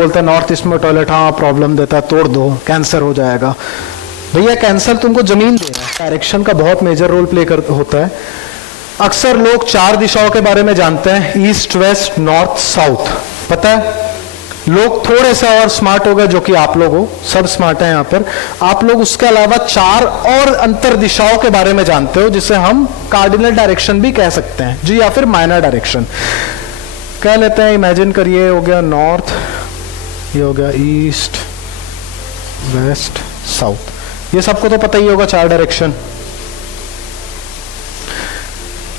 बोलता है north east में टॉयलेट हाँ प्रॉब्लम देता है, तोड़ दो कैंसर हो जाएगा। भैया कैंसर तुमको जमीन दे रहा है। डायरेक्शन का बहुत मेजर रोल प्ले होता है। अक्सर लोग 4 दिशाओं के बारे में जानते हैं, ईस्ट वेस्ट नॉर्थ साउथ, पता है। लोग थोड़े से और स्मार्ट हो गए, जो कि आप लोग हो, सब स्मार्ट हैं यहाँ पर। आप लोग उसके अलावा 4 और अंतर दिशाओं के बारे में जानते हो, जिसे हम कार्डिनल डायरेक्शन भी कह सकते हैं जी, या फिर माइनर डायरेक्शन कह लेते हैं। इमेजिन करिए, हो गया नॉर्थ, ये हो गया ईस्ट वेस्ट साउथ। ये सबको तो पता ही होगा 4 डायरेक्शन।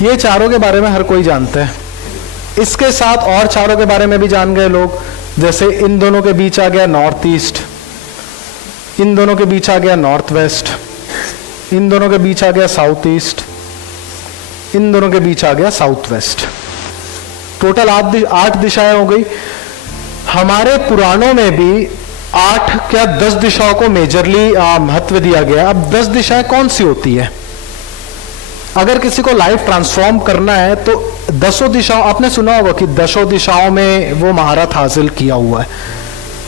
ये चारों के बारे में हर कोई जानता है। इसके साथ और चारों के बारे में भी जान गए लोग, जैसे इन दोनों के बीच आ गया नॉर्थ ईस्ट, इन दोनों के बीच आ गया नॉर्थ वेस्ट, इन दोनों के बीच आ गया साउथ ईस्ट, इन दोनों के बीच आ गया साउथ वेस्ट। टोटल 8 दिशाएं हो गई। हमारे पुराणों में भी 8 क्या 10 दिशाओं को मेजरली महत्व दिया गया। अब 10 दिशाएं कौन सी होती है? अगर किसी को लाइफ ट्रांसफॉर्म करना है तो 10 दिशाओं, आपने सुना होगा कि 10 दिशाओं में वो महारत हासिल किया हुआ है।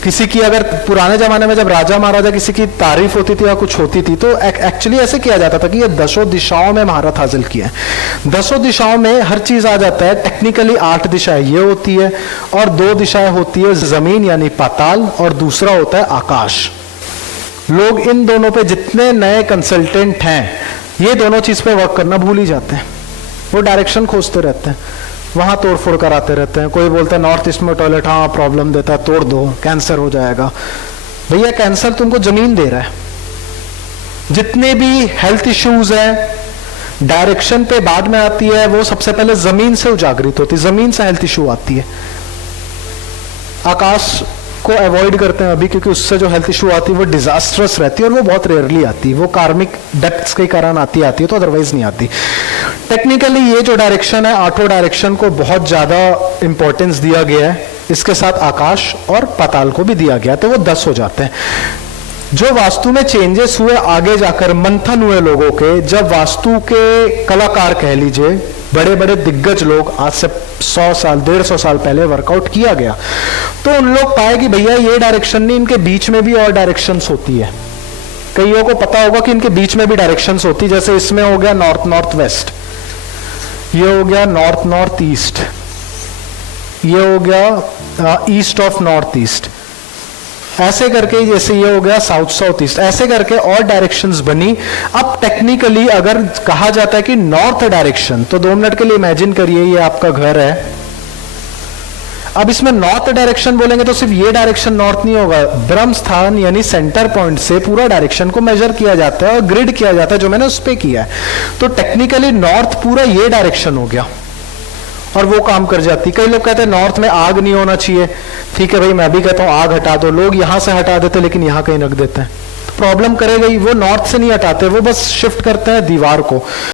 किसी की अगर पुराने जमाने में जब राजा महाराजा किसी की तारीफ होती थी या कुछ होती थी, तो एक्चुअली ऐसे किया जाता था कि ये 10 दिशाओं में महारत हासिल किया है। 10 दिशाओं में हर चीज आ जाता है। टेक्निकली 8 दिशाएं ये होती है और 2 दिशाएं होती है जमीन यानी पाताल, और दूसरा होता है आकाश। लोग इन दोनों पे जितने नए कंसल्टेंट हैं, ये दोनों चीज पे वर्क करना भूल ही जाते हैं। वो डायरेक्शन खोजते रहते हैं, वहां तोड़ फोड़ कराते रहते हैं। कोई बोलता है नॉर्थ ईस्ट में टॉयलेट हाँ प्रॉब्लम देता है, तोड़ दो कैंसर हो जाएगा। भैया कैंसर तुमको जमीन दे रहा है। जितने भी हेल्थ इश्यूज हैं डायरेक्शन पे बाद में आती है, वो सबसे पहले जमीन से उजागरित होती है, जमीन से हेल्थ इश्यू आती है। आकाश को अवॉइड करते हैं अभी, क्योंकि उससे जो हेल्थ इशू आती है वो डिजास्ट्रस रहती है और वो बहुत रेयरली आती है। वो कार्मिक डेप्थ्स के कारण आती है तो अदरवाइज नहीं आती। टेक्निकली ये जो डायरेक्शन है, 8 डायरेक्शन को बहुत ज्यादा इंपॉर्टेंस दिया गया है। इसके साथ आकाश और पाताल को भी दिया गया, तो वो 10 हो जाते हैं। जो वास्तु में चेंजेस हुए आगे जाकर, मंथन हुए लोगों के, जब वास्तु के कलाकार कह लीजिए, बड़े बड़े दिग्गज लोग, आज से 100 साल 150 साल पहले वर्कआउट किया गया, तो उन लोग पाए कि भैया ये डायरेक्शन नहीं, इनके बीच में भी और डायरेक्शंस होती है। कईयों को पता होगा कि इनके बीच में भी डायरेक्शंस होती है। जैसे इसमें हो गया नॉर्थ नॉर्थ वेस्ट, ये हो गया नॉर्थ नॉर्थ ईस्ट, ये हो गया ईस्ट ऑफ नॉर्थ ईस्ट, ऐसे करके जैसे ये हो गया साउथ साउथ ईस्ट, ऐसे करके और डायरेक्शंस बनी। अब टेक्निकली अगर कहा जाता है कि नॉर्थ डायरेक्शन, तो 2 मिनट के लिए इमेजिन करिए ये आपका घर है। अब इसमें नॉर्थ डायरेक्शन बोलेंगे तो सिर्फ ये डायरेक्शन नॉर्थ नहीं होगा। ब्रह्म स्थान यानी सेंटर पॉइंट से पूरा डायरेक्शन को मेजर किया जाता है और ग्रिड किया जाता है, जो मैंने उस पे किया है। तो टेक्निकली नॉर्थ पूरा ये डायरेक्शन हो गया और वो काम कर जाती। कई लोग कहते हैं नॉर्थ में आग नहीं होना चाहिए। ठीक है भाई, मैं भी कहता हूँ आग हटा दो। लोग यहां से हटा देते लेकिन यहां कहीं रख देते हैं, तो प्रॉब्लम करेगा ही। वो नॉर्थ से नहीं हटाते, वो बस शिफ्ट करते हैं दीवार को।